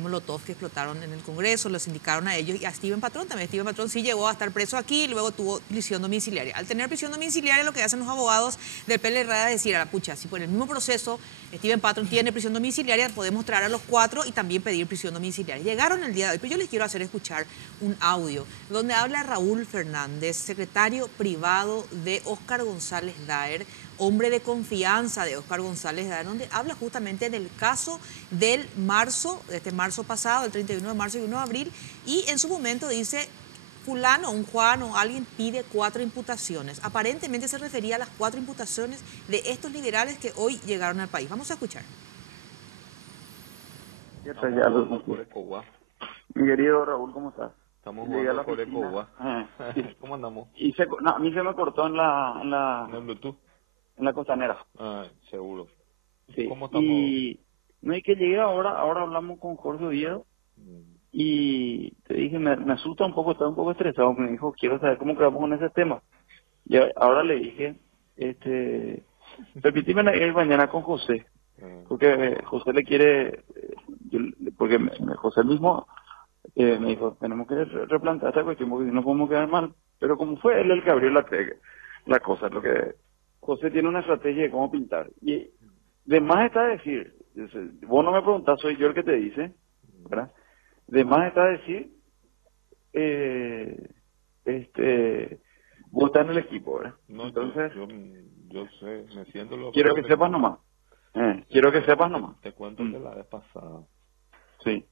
Molotov que explotaron en el Congreso, los indicaron a ellos y a Steven Patrón también. Steven Patrón sí llegó a estar preso aquí y luego tuvo prisión domiciliaria. Al tener prisión domiciliaria, lo que hacen los abogados del PLRA es decir, a la pucha, si por el mismo proceso Steven Patrón tiene prisión domiciliaria, podemos traer a los 4 y también pedir prisión domiciliaria. Llegaron el día de hoy, pero yo les quiero hacer escuchar un audio donde habla Raúl Fernández, secretario privado de Óscar González Daer, hombre de confianza de Óscar González Daer, donde habla justamente del caso del marzo, de este marzo pasado, el 31 de marzo y 1 de abril, y en su momento dice, fulano, un Juan o alguien pide 4 imputaciones. Aparentemente se refería a las 4 imputaciones de estos liberales que hoy llegaron al país. Vamos a escuchar. Mi querido Raúl, ¿cómo estás? Estamos jugando Coreco. ¿Cómo andamos? A mí se me cortó en la Bluetooth. En la costanera. Seguro. Sí. ¿Cómo estamos? Y no hay que llegué ahora hablamos con Jorge Oviedo y te dije, me asusta un poco, estaba un poco estresado, me dijo, quiero saber cómo quedamos con ese tema. Y ahora le dije, permitime ir mañana con José, porque José le quiere, porque José mismo me dijo, tenemos que replantear esta cuestión porque si no podemos quedar mal. Pero como fue él el que abrió la cosa, lo que José tiene una estrategia de cómo pintar. Y de más está decir, vos no me preguntás, soy yo el que te dice, ¿verdad? De más está decir, vos estás en el equipo, ¿verdad? No, Entonces, yo sé, me siento lo quiero que sepas nomás. Quiero que sepas nomás. Te cuento que la vez pasada, Sí,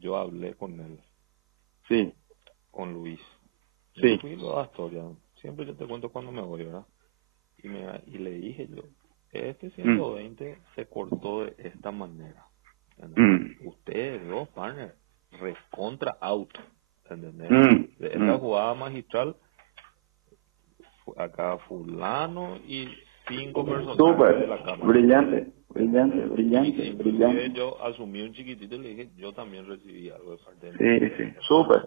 yo hablé con él, sí, con Luis. sí. Yo fui a Astoria. Siempre yo te cuento cuando me voy, ¿verdad? Y le dije yo, este 120 se cortó de esta manera. Ustedes dos, partner, recontra auto, ¿entendés? De esta jugada magistral, acá fulano y 5 personas de la cámara. Brillante. Inclusive yo asumí un chiquitito y le dije, yo también recibí algo de parte de mí. Sí, súper.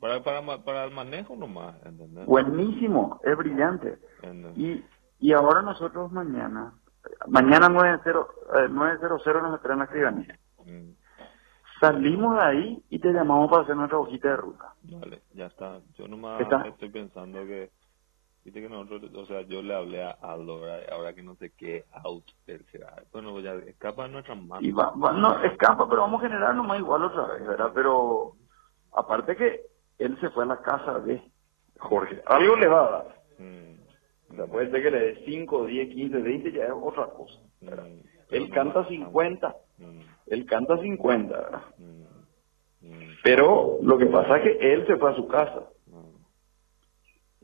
Para el manejo nomás, ¿entendés? Buenísimo, es brillante. ¿Entendés? Y ahora nosotros mañana 9:00 nos espera en la escribanía. Salimos de ahí y te llamamos para hacer nuestra hojita de ruta. Vale, ya está. Yo nomás ¿Está? estoy pensando que, viste que nosotros, o sea, yo le hablé a Aldo, ¿verdad? Ahora que no sé qué out él se va. Bueno, ya escapa de nuestras manos. Y no, escapa, pero vamos a generar nomás igual otra vez, ¿verdad? Pero aparte que él se fue a la casa de Jorge. Algo le va a dar. O sea, puede ser que le dé 5, 10, 15, 20, ya es otra cosa. Él canta 50. Él canta 50, ¿verdad? Pero lo que pasa es que él se fue a su casa.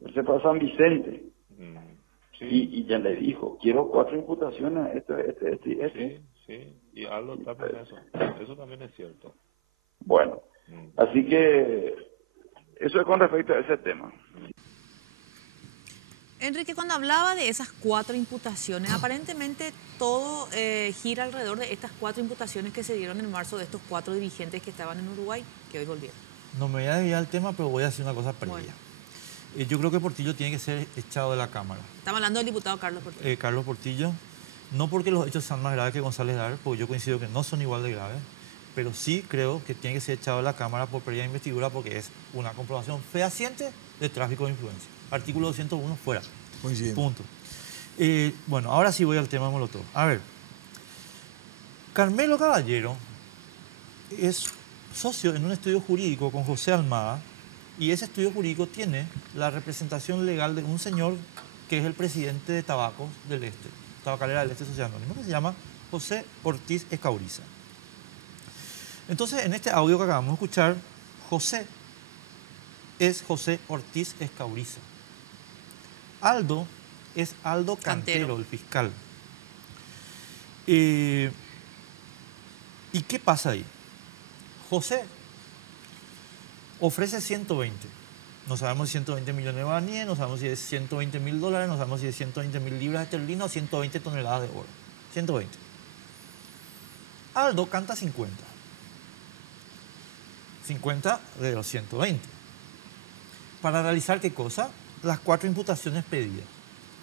Él se fue a San Vicente. Sí. Y ya le dijo, quiero 4 imputaciones, este y este. Sí. Y Aldo está con eso. Eso también es cierto. Bueno, así que eso es con respecto a ese tema. Enrique, cuando hablaba de esas 4 imputaciones, aparentemente todo gira alrededor de estas 4 imputaciones que se dieron en marzo de estos 4 dirigentes que estaban en Uruguay, que hoy volvieron. No me voy a desviar al tema, pero voy a decir una cosa previa. Bueno. Yo creo que Portillo tiene que ser echado de la Cámara. Estamos hablando del diputado Carlos Portillo. Carlos Portillo, no porque los hechos sean más graves que González Dar, porque yo coincido que no son igual de graves, pero sí creo que tiene que ser echado de la Cámara por pérdida de investidura porque es una comprobación fehaciente de tráfico de influencia. Artículo 201 fuera. Punto. Bueno, ahora sí voy al tema de Molotov. A ver, Carmelo Caballero es socio en un estudio jurídico con José Almada y ese estudio jurídico tiene la representación legal de un señor que es el presidente de Tabacos del Este, Tabacalera del Este Sociedad Anónima, que se llama José Ortiz Escauriza. Entonces, en este audio que acabamos de escuchar, José es José Ortiz Escauriza. Aldo es Aldo Cantero, el fiscal. ¿Y qué pasa ahí? José ofrece 120. No sabemos si 120 millones de guaraníes, no sabemos si es 120.000 dólares, no sabemos si es 120.000 libras esterlinas o 120 toneladas de oro. 120. Aldo canta 50. 50 de los 120. ¿Para realizar qué cosa? Las 4 imputaciones pedidas.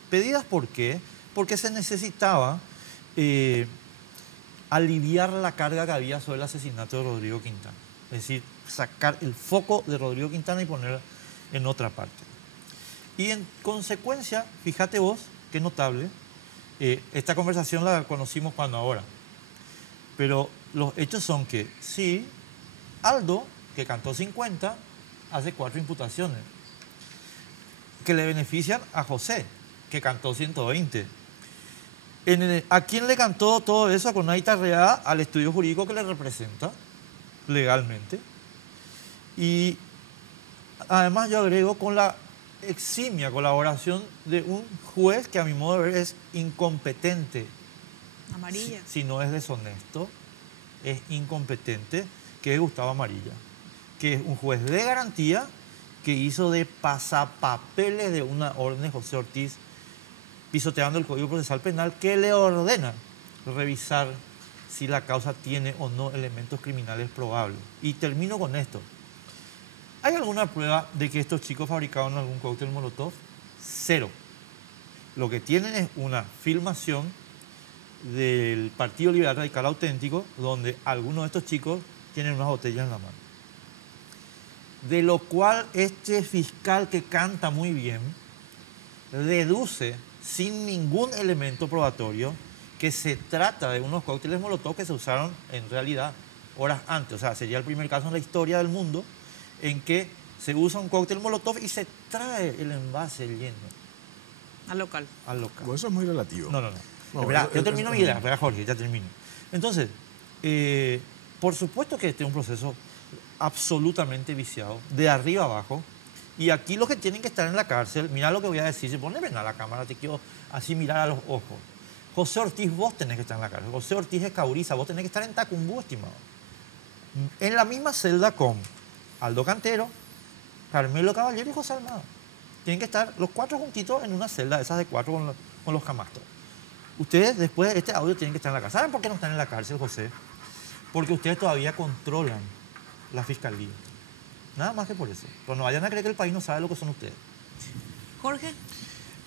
¿Pedidas por qué? Porque se necesitaba aliviar la carga que había sobre el asesinato de Rodrigo Quintana. Es decir, sacar el foco de Rodrigo Quintana y ponerlo en otra parte. Y en consecuencia, fíjate vos, qué notable, esta conversación la conocimos cuando ahora. Pero los hechos son que sí, Aldo, que cantó 50, hace 4 imputaciones que le benefician a José, que cantó 120. ¿A quién le cantó todo eso con una guitarreada? Al estudio jurídico que le representa legalmente. Y además yo agrego con la eximia colaboración de un juez que a mi modo de ver es incompetente. Amarilla. Si no es deshonesto, es incompetente, que es Gustavo Amarilla, que es un juez de garantía que hizo de pasapapeles de una orden de José Ortiz, pisoteando el Código Procesal Penal, que le ordena revisar si la causa tiene o no elementos criminales probables. Y termino con esto. ¿Hay alguna prueba de que estos chicos fabricaron algún cóctel Molotov? Cero. Lo que tienen es una filmación del Partido Liberal Radical Auténtico, donde algunos de estos chicos tienen unas botellas en la mano. De lo cual este fiscal que canta muy bien deduce sin ningún elemento probatorio que se trata de unos cócteles Molotov que se usaron en realidad horas antes. O sea, sería el primer caso en la historia del mundo en que se usa un cóctel molotov y se trae el envase lleno. Al local. Al local. Pues eso es muy relativo. No. No, Espera, yo termino mi idea. Espera, Jorge, ya termino. Entonces, por supuesto que este es un proceso absolutamente viciado, de arriba abajo. Y aquí los que tienen que estar en la cárcel, mira lo que voy a decir, se pone ven a la cámara, te quiero así mirar a los ojos. José Ortiz, vos tenés que estar en la cárcel. José Ortiz Escauriza, vos tenés que estar en Tacumbú, estimado. En la misma celda con Aldo Cantero, Carmelo Caballero y José Armado. Tienen que estar los 4 juntitos en una celda, esas de 4 con los camastros. Ustedes, después de este audio, tienen que estar en la cárcel. ¿Saben por qué no están en la cárcel, José? Porque ustedes todavía controlan la fiscalía. Nada más que por eso. Pero no vayan a creer que el país no sabe lo que son ustedes. Jorge.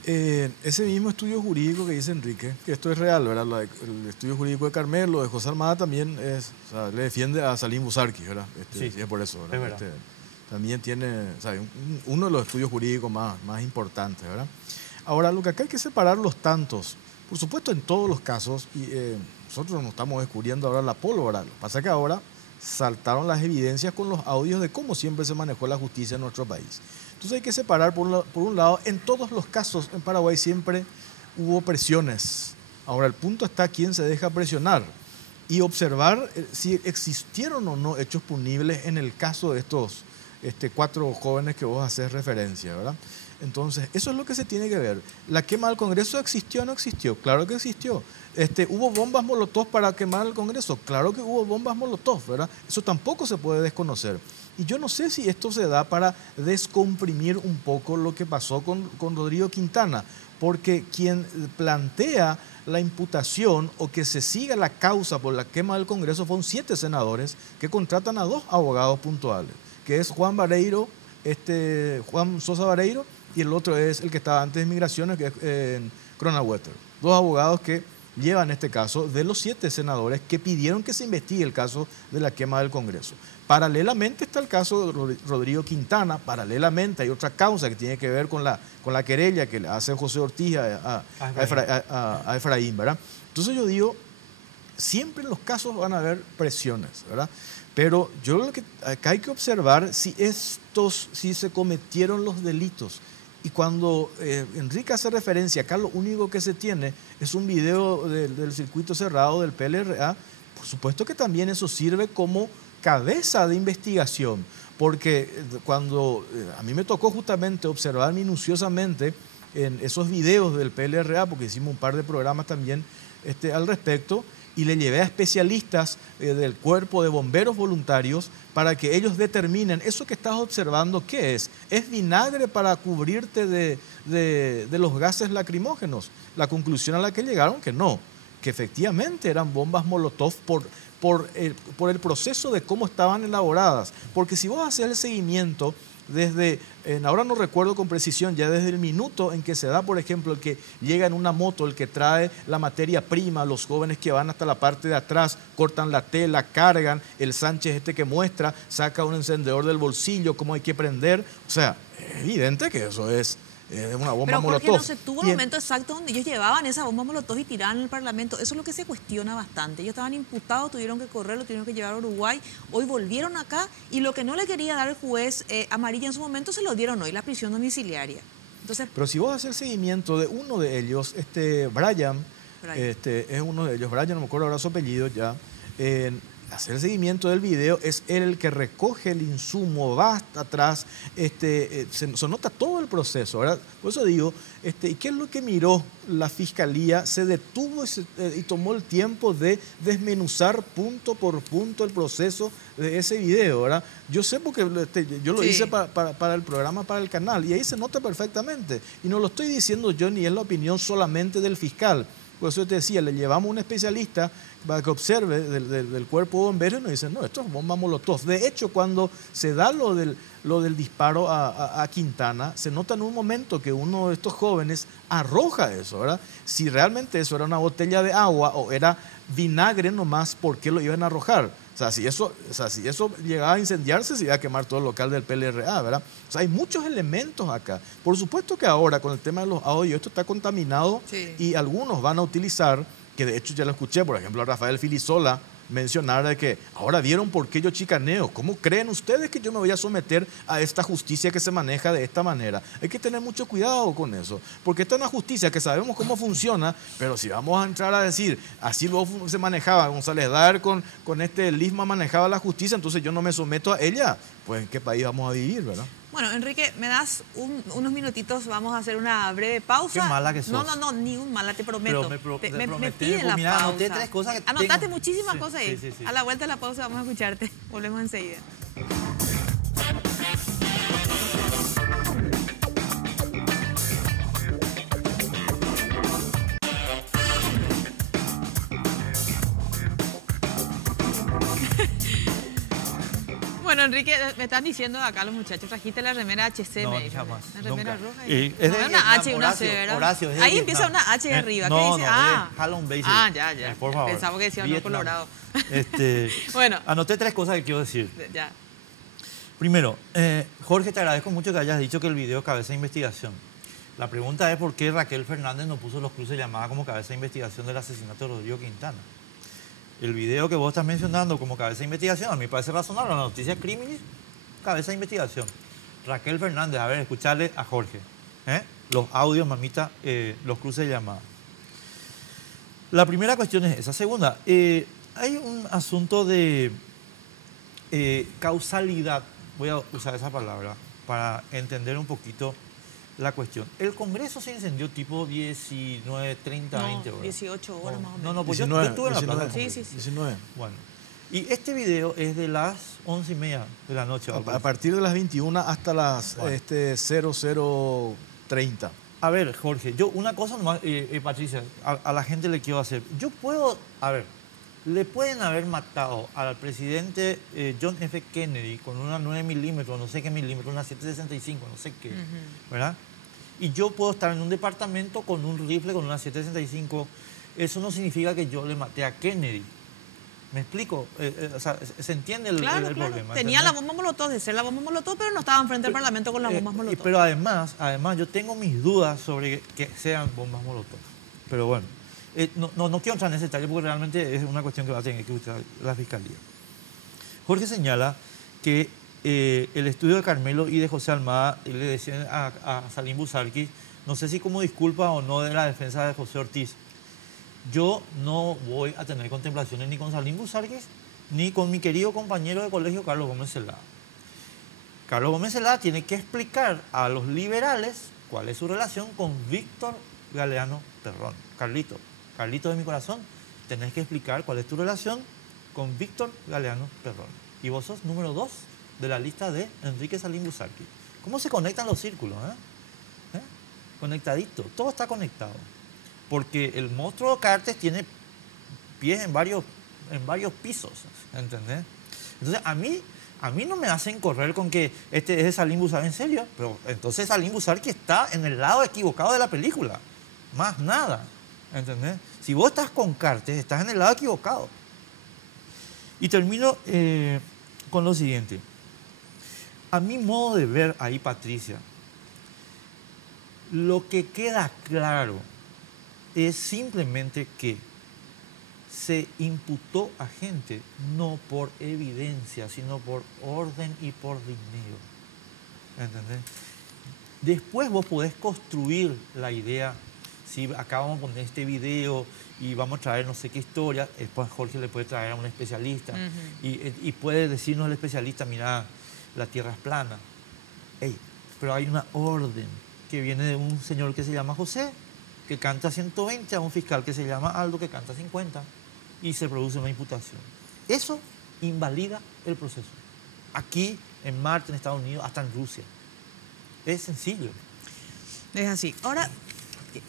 Ese mismo estudio jurídico que dice Enrique, que esto es real, ¿verdad? El estudio jurídico de Carmelo, de José Armada también es, o sea, le defiende a Salim Busarqui, ¿verdad? Sí, es por eso, ¿verdad? Es verdad. También tiene, o sea, uno de los estudios jurídicos más importantes, ¿verdad? Ahora, lo que acá hay que separar los tantos. Por supuesto, en todos los casos, y nosotros no estamos descubriendo ahora la pólvora. Lo que pasa es que ahora saltaron las evidencias con los audios de cómo siempre se manejó la justicia en nuestro país. Entonces hay que separar, por un lado, en todos los casos en Paraguay siempre hubo presiones. Ahora el punto está quién se deja presionar y observar si existieron o no hechos punibles en el caso de estos 4 jóvenes que vos haces referencia, ¿verdad? Entonces, eso es lo que se tiene que ver. ¿La quema del Congreso existió o no existió? Claro que existió. ¿Hubo bombas molotov para quemar el Congreso? Claro que hubo bombas molotov, ¿verdad? Eso tampoco se puede desconocer. Y yo no sé si esto se da para descomprimir un poco lo que pasó con Rodrigo Quintana, porque quien plantea la imputación o que se siga la causa por la quema del Congreso fueron 7 senadores que contratan a 2 abogados puntuales, que es Juan Sosa Vareiro, y el otro es el que estaba antes de Migraciones, que es Cronawetter. 2 abogados que llevan este caso de los 7 senadores que pidieron que se investigue el caso de la quema del Congreso. Paralelamente está el caso de Rodrigo Quintana, paralelamente hay otra causa que tiene que ver con la querella que le hace José Ortiz a Efraín, ¿verdad? Entonces yo digo, siempre en los casos van a haber presiones, ¿verdad? Pero yo lo que acá hay que observar si se cometieron los delitos. Y cuando Enrique hace referencia, acá lo único que se tiene es un video del circuito cerrado del PLRA, por supuesto que también eso sirve como cabeza de investigación, porque cuando a mí me tocó justamente observar minuciosamente en esos videos del PLRA, porque hicimos un par de programas también al respecto, y le llevé a especialistas del cuerpo de bomberos voluntarios para que ellos determinen eso que estás observando, ¿qué es? ¿Es vinagre para cubrirte de los gases lacrimógenos? La conclusión a la que llegaron que no, que efectivamente eran bombas molotov por el proceso de cómo estaban elaboradas. Porque si vos haces el seguimiento desde, ahora no recuerdo con precisión, ya desde el minuto en que se da, por ejemplo, el que llega en una moto, el que trae la materia prima, los jóvenes que van hasta la parte de atrás, cortan la tela, cargan, el Sánchez que muestra, saca un encendedor del bolsillo, cómo hay que prender. O sea, es evidente que eso es una bomba pero molotov. Jorge, no se tuvo el momento exacto donde ellos llevaban esa bomba molotov y tiraban en el Parlamento. Eso es lo que se cuestiona bastante. Ellos estaban imputados, tuvieron que correr, lo tuvieron que llevar a Uruguay. Hoy volvieron acá y lo que no le quería dar el juez Amarilla en su momento se lo dieron hoy, la prisión domiciliaria. Entonces, pero si vos haces el seguimiento de uno de ellos, Brian. Es uno de ellos, Brian, no me acuerdo ahora su apellido ya, hacer el seguimiento del video, es él el que recoge el insumo, va hasta atrás, se nota todo el proceso, ¿verdad? Por eso digo, ¿y qué es lo que miró la Fiscalía? Se detuvo y tomó el tiempo de desmenuzar punto por punto el proceso de ese video, ¿verdad? Yo sé porque yo lo hice para el programa, para el canal, y ahí se nota perfectamente. Y no lo estoy diciendo yo, ni es la opinión solamente del fiscal. Por eso te decía, le llevamos a un especialista para que observe del cuerpo de bomberos y nos dicen, no, esto es bomba molotov. De hecho, cuando se da lo del disparo a Quintana, se nota en un momento que uno de estos jóvenes arroja eso, ¿verdad? Si realmente eso era una botella de agua o era vinagre nomás, ¿por qué lo iban a arrojar? O sea, si eso llegaba a incendiarse, se iba a quemar todo el local del PLRA, ¿verdad? O sea, hay muchos elementos acá. Por supuesto que ahora, con el tema de los audios, esto está contaminado y algunos van a utilizar, que de hecho ya lo escuché, por ejemplo, a Rafael Filisola, mencionar de que ahora vieron por qué yo chicaneo. ¿Cómo creen ustedes que yo me voy a someter a esta justicia que se maneja de esta manera? Hay que tener mucho cuidado con eso, porque esta es una justicia que sabemos cómo funciona, pero si vamos a entrar a decir, así luego se manejaba González Dar con este Lisma manejaba la justicia, entonces yo no me someto a ella, pues ¿en qué país vamos a vivir, verdad? Bueno, Enrique, me das unos minutitos, vamos a hacer una breve pausa. Qué mala que sos. No, ni un mala, te prometo. Me piden la mira, pausa. anoté 3 cosas que Anotaste tengo. muchísimas Sí, cosas ahí. sí. A la vuelta de la pausa vamos a escucharte. Volvemos enseguida. Bueno, Enrique, me están diciendo acá los muchachos, trajiste la remera HC, No, me dijo. jamás, La remera nunca. roja. Es No, de es una H y una Horacio, C, ¿verdad? Horacio, es de Ahí Vietnam. empieza una H de arriba. No, ¿Qué dice? no, Halong Basic. Ya. Por favor. Pensaba que decía uno Vietnam. colorado. Bueno. Anoté 3 cosas que quiero decir. Ya. Primero, Jorge, te agradezco mucho que hayas dicho que el video es cabeza de investigación. La pregunta es por qué Raquel Fernández no puso los cruces de llamada como cabeza de investigación del asesinato de Rodrigo Quintana. El video que vos estás mencionando como cabeza de investigación, a mí me parece razonable. La noticia crímenes, cabeza de investigación. Raquel Fernández, a ver, escucharle a Jorge. Los audios, mamita, los cruces de llamada. La primera cuestión es esa. Segunda, hay un asunto de causalidad, voy a usar esa palabra, para entender un poquito la cuestión. El Congreso se incendió tipo 19, 30, 20 horas. 18 horas más o menos. No, pues 19, yo estuve en la 19, plaza. Sí. 19. Bueno, y este video es de las 11:30 de la noche. A partir de las 21 hasta las 00:30. A ver, Jorge, yo una cosa nomás, Patricia, a la gente le quiero hacer. Yo puedo, a ver, le pueden haber matado al presidente John F. Kennedy con una 9 milímetros, no sé qué milímetro, una 765, no sé qué, ¿verdad? Y yo puedo estar en un departamento con un rifle, con una 765. Eso no significa que yo le maté a Kennedy. ¿Me explico? O sea, ¿se entiende el problema? Tenía la bomba molotov, de ser la bomba molotov, pero no estaban frente al Parlamento con las bombas molotov. Pero además yo tengo mis dudas sobre que sean bombas molotov. Pero bueno, no quiero entrar en ese detalle porque realmente es una cuestión que va a tener que usar la Fiscalía. Jorge señala que el estudio de Carmelo y de José Almada le decían a Salim Busarquis, no sé si como disculpa o no de la defensa de José Ortiz, yo no voy a tener contemplaciones ni con Salim Busarquis ni con mi querido compañero de colegio Carlos Gómez Celada. Carlos Gómez Celada tiene que explicar a los liberales cuál es su relación con Víctor Galeano Terrón. Carlito de mi corazón, tenés que explicar cuál es tu relación con Víctor Galeano Terrón. Y vos sos número 2 de la lista de Enrique Salim Busarquis. ¿Cómo se conectan los círculos? Conectadito, todo está conectado. Porque el monstruo Cartes tiene pies en varios pisos, ¿entendés? Entonces, a mí no me hacen correr con que este es Salim Busarquis, en serio, pero entonces Salim Busarquis está en el lado equivocado de la película, más nada, ¿entendés? Si vos estás con Cartes, estás en el lado equivocado. Y termino con lo siguiente. A mi modo de ver ahí, Patricia, lo que queda claro es simplemente que se imputó a gente no por evidencia, sino por orden y por dinero. ¿Entendés? Después vos podés construir la idea, si acá vamos a poner este video y vamos a traer no sé qué historia, después Jorge le puede traer a un especialista y puede decirnos el especialista, mira, la Tierra es plana. Pero hay una orden que viene de un señor que se llama José, que canta 120, a un fiscal que se llama Aldo, que canta 50, y se produce una imputación. Eso invalida el proceso. Aquí, en Marte, en Estados Unidos, hasta en Rusia. Es sencillo. Es así. Ahora,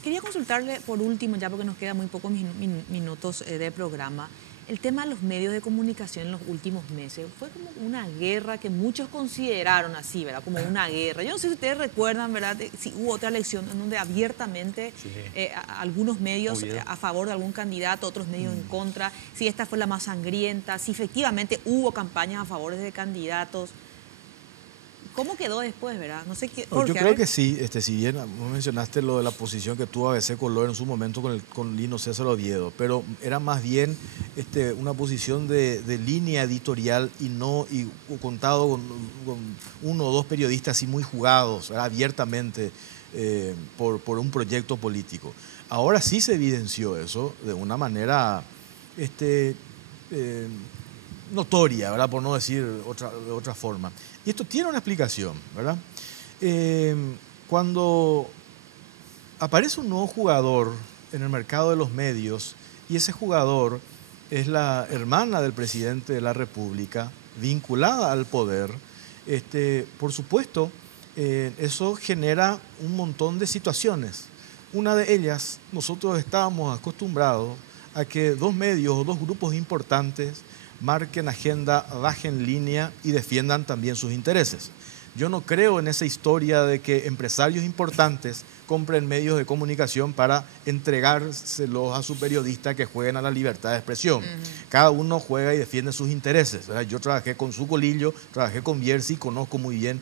quería consultarle por último, ya porque nos quedan muy pocos minutos de programa, el tema de los medios de comunicación en los últimos meses. Fue como una guerra que muchos consideraron así, ¿verdad? Como una guerra. Yo no sé si ustedes recuerdan, ¿verdad? Si hubo otra elección en donde abiertamente algunos medios a favor de algún candidato, otros medios en contra, si esta fue la más sangrienta, si efectivamente hubo campañas a favor de candidatos. ¿Cómo quedó después, verdad? No sé qué. No, yo creo que sí, si bien vos mencionaste lo de la posición que tuvo ABC Color en su momento con Lino César Oviedo, pero era más bien una posición de línea editorial y contado con uno o dos periodistas así muy jugados, ¿verdad? Abiertamente por un proyecto político. Ahora sí se evidenció eso de una manera notoria, ¿verdad? Por no decir de otra forma. Y esto tiene una explicación, ¿verdad? Cuando aparece un nuevo jugador en el mercado de los medios y ese jugador es la hermana del presidente de la República, vinculada al poder, por supuesto, eso genera un montón de situaciones. Una de ellas, nosotros estábamos acostumbrados a que dos medios o dos grupos importantes marquen agenda, bajen línea y defiendan también sus intereses. Yo no creo en esa historia de que empresarios importantes compren medios de comunicación para entregárselos a su periodista que jueguen a la libertad de expresión. Cada uno juega y defiende sus intereses, ¿verdad? Yo trabajé con Sucolillo, trabajé con Bierzi, conozco muy bien,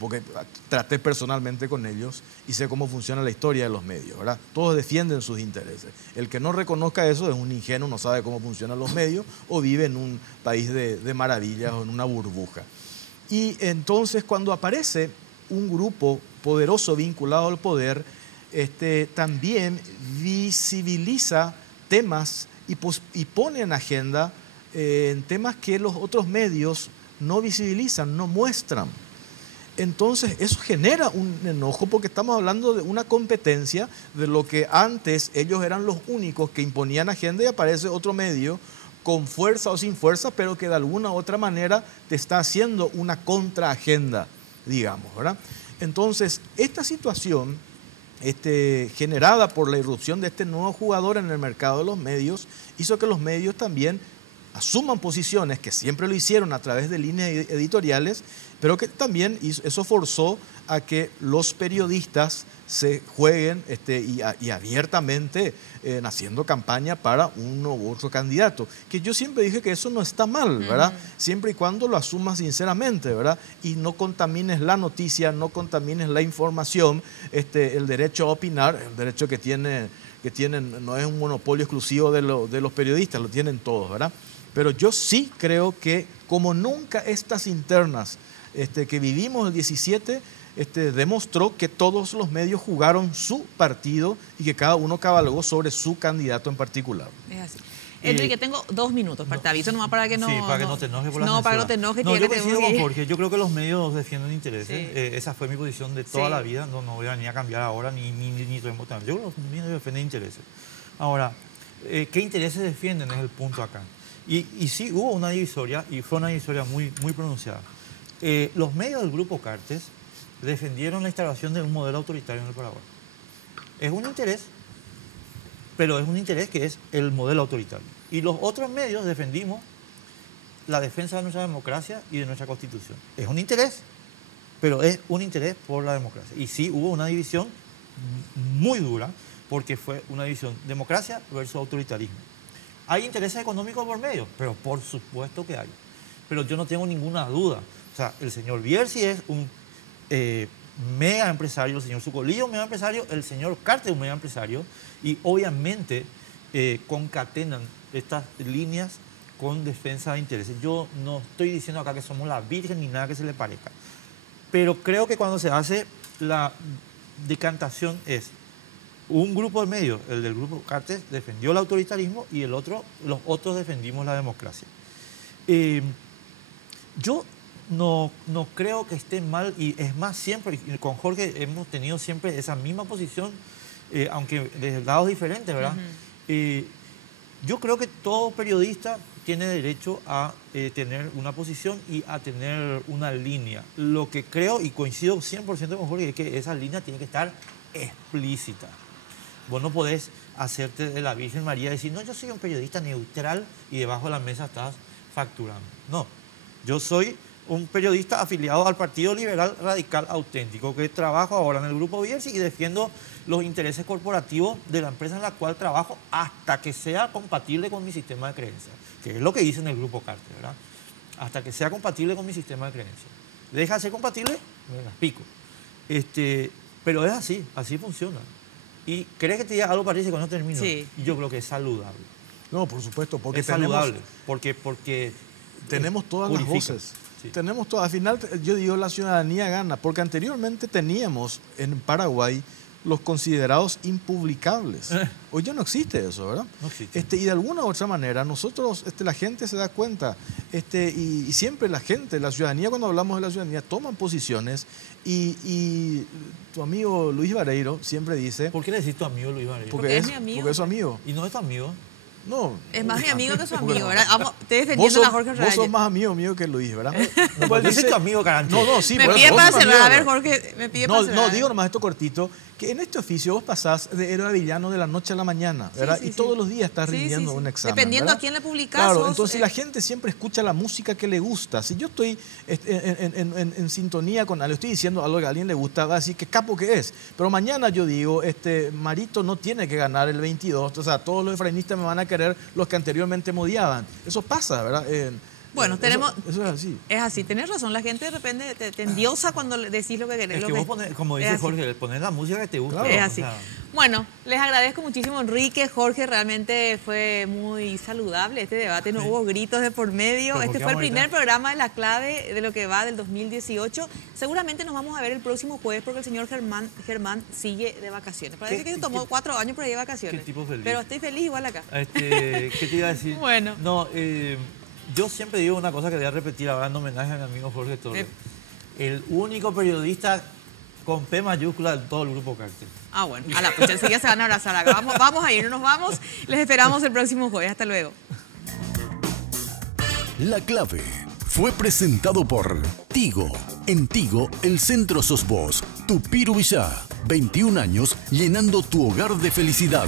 porque traté personalmente con ellos y sé cómo funciona la historia de los medios, ¿verdad? Todos defienden sus intereses. El que no reconozca eso es un ingenuo, no sabe cómo funcionan los medios o vive en un país de maravillas o en una burbuja. Y entonces cuando aparece un grupo poderoso vinculado al poder, también visibiliza temas y pone en agenda temas que los otros medios no visibilizan, no muestran. Entonces eso genera un enojo porque estamos hablando de una competencia de lo que antes ellos eran los únicos que imponían agenda y aparece otro medio con fuerza o sin fuerza, pero que de alguna u otra manera te está haciendo una contraagenda, digamos, ¿verdad? Entonces, esta situación generada por la irrupción de este nuevo jugador en el mercado de los medios hizo que los medios también asuman posiciones que siempre lo hicieron a través de líneas editoriales, pero que también eso forzó a que los periodistas se jueguen y abiertamente haciendo campaña para uno u otro candidato. Que yo siempre dije que eso no está mal, ¿verdad? Siempre y cuando lo asumas sinceramente, ¿verdad? Y no contamines la noticia, no contamines la información, el derecho a opinar, el derecho que tienen, no es un monopolio exclusivo de los periodistas, lo tienen todos, ¿verdad? Pero yo sí creo que como nunca estas internas que vivimos el 17 demostró que todos los medios jugaron su partido y que cada uno cabalgó sobre su candidato en particular. Es así. Enrique, tengo 2 minutos, te aviso nomás para que no... Sí, para que no te enojes por la censura. No, para que no te enojes. No, yo coincido con Jorge, yo creo que los medios defienden intereses, sí. Esa fue mi posición de toda la vida, no voy a ni a cambiar ahora, ni yo creo que los medios defienden intereses. Ahora, ¿qué intereses defienden? Es el punto acá. Y sí hubo una divisoria, y fue una divisoria muy, muy pronunciada. Los medios del Grupo Cartes defendieron la instalación de un modelo autoritario en el Paraguay. Es un interés, pero es un interés que es el modelo autoritario. Y los otros medios defendimos la defensa de nuestra democracia y de nuestra Constitución. Es un interés, pero es un interés por la democracia. Y sí hubo una división muy dura, porque fue una división democracia versus autoritarismo. ¿Hay intereses económicos por medio? Pero por supuesto que hay. Pero yo no tengo ninguna duda. O sea, el señor Bierzi es un mega empresario, el señor Sucolillo un mega empresario, el señor Cartes un mega empresario, y obviamente concatenan estas líneas con defensa de intereses. Yo no estoy diciendo acá que somos la virgen ni nada que se le parezca, pero creo que cuando se hace la decantación es un grupo de medios, el del Grupo Cartes defendió el autoritarismo y los otros defendimos la democracia. Yo no creo que esté mal, y es más, siempre con Jorge hemos tenido siempre esa misma posición, aunque de lados diferentes, ¿verdad? Yo creo que todo periodista tiene derecho a tener una posición y a tener una línea. Lo que creo, y coincido 100% con Jorge, es que esa línea tiene que estar explícita. Vos no podés hacerte de la Virgen María y decir, no, yo soy un periodista neutral y debajo de la mesa estás facturando. No, yo soy un periodista afiliado al Partido Liberal Radical Auténtico, que trabajo ahora en el Grupo Bierzi y defiendo los intereses corporativos de la empresa en la cual trabajo hasta que sea compatible con mi sistema de creencias, que es lo que dice en el Grupo Cartes, ¿verdad? Hasta que sea compatible con mi sistema de creencias. Deja de ser compatible, venga, pico. Pero es así funciona. ¿Y crees que te diga algo, Patricia, cuando termino? Sí. Yo creo que es saludable. No, por supuesto, porque Es saludable, porque tenemos todas las purifica. voces. Sí. Tenemos todas. Al final, yo digo, la ciudadanía gana, porque anteriormente teníamos en Paraguay los considerados impublicables. Hoy ya no existe eso, ¿verdad? No existe. Y de alguna u otra manera, nosotros, la gente se da cuenta, y siempre la gente, la ciudadanía, cuando hablamos de la ciudadanía, toman posiciones, y tu amigo Luis Vareiro siempre dice... ¿Por qué le decís tu amigo Luis Vareiro? Porque es mi amigo. Porque es su amigo. ¿Y no es tu amigo? No. Es más mi amigo que su amigo, Bueno, ¿verdad? Estoy defendiendo a Jorge Vos Reyes. sos más amigo mío que Luis, ¿verdad? No, pues dice tu amigo, Carancho. No, sí. Me por pide eso, para vos sos cerrar. A amigo, ver, ¿verdad? Jorge, me pide para cerrar. No, digo nomás esto cortito, que en este oficio vos pasás de héroe a villano de la noche a la mañana, ¿verdad? Sí, y todos los días estás Sí, rindiendo sí. un examen, Dependiendo ¿verdad? a quién le publicás. Claro, entonces la gente siempre escucha la música que le gusta. Si yo estoy en sintonía con algo, estoy diciendo algo que a alguien le gusta, va a decir qué capo que es. Pero mañana yo digo, Marito no tiene que ganar el 22, o sea, todos los efrainistas me van a querer los que anteriormente me odiaban. Eso pasa, ¿verdad? Bueno, tenemos... Eso es así. Es así, tenés razón. La gente de repente te endiosa cuando le decís lo que querés. Es que vos pones, como dice Jorge, poner la música que te gusta. Claro. Es así. Bueno, les agradezco muchísimo, Enrique, Jorge. Realmente fue muy saludable este debate. No hubo gritos de por medio. Este fue el primer programa de La Clave de lo que va del 2018. Seguramente nos vamos a ver el próximo jueves porque el señor Germán sigue de vacaciones. Parece que se tomó 4 años por ahí de vacaciones. Qué tipo feliz. Pero estoy feliz igual acá. ¿Qué te iba a decir? Bueno. No, yo siempre digo una cosa que voy a repetir ahora en homenaje a mi amigo Jorge Torres. El único periodista con P mayúscula de todo el grupo Cártel. Ah, bueno, a la pucha, enseguida se van a abrazar acá. Vamos a ir, no nos vamos. Les esperamos el próximo jueves. Hasta luego. La Clave fue presentado por Tigo. En Tigo, el centro sos vos. Tupiru Villá. 21 años llenando tu hogar de felicidad.